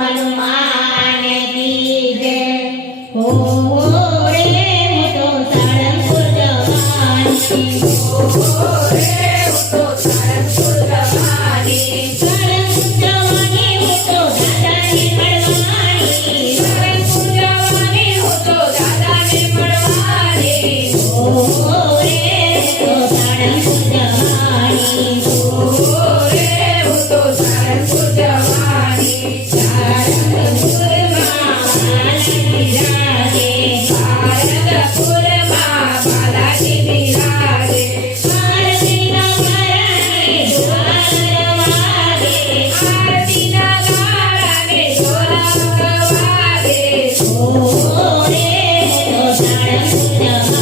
હનુમાન કી જય હો રે હું તો સાળંગપુર જવાની હો રે હું તો સાળંગપુર જવાની સાળંગપુર જવાની હું તો દાદાને મળવાની સાળંગપુર જવાની હું તો દાદાને મળવાની હો રે હું તો સાળંગપુર જવાની હો રે હું તો સાળંગપુર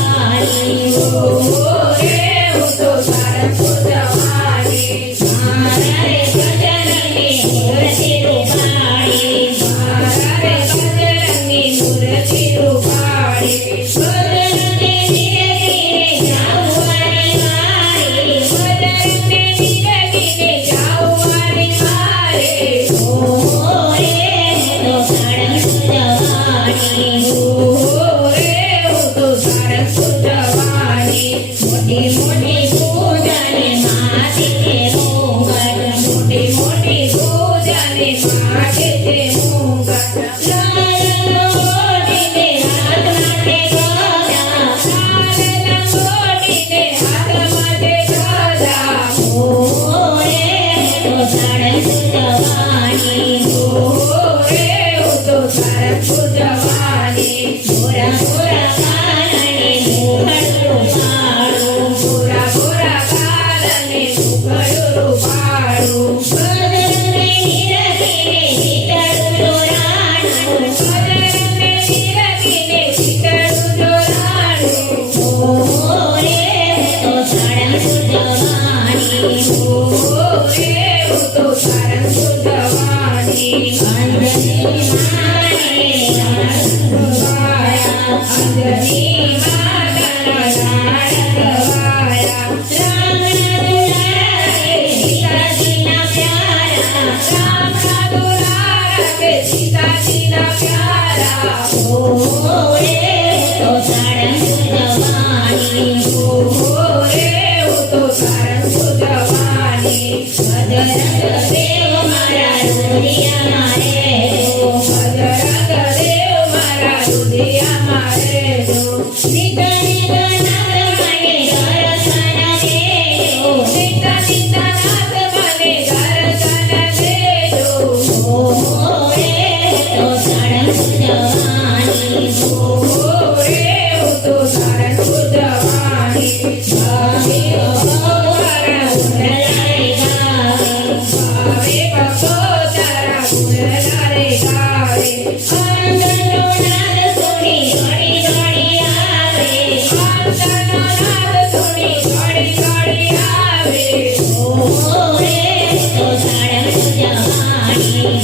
જવાની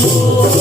Oh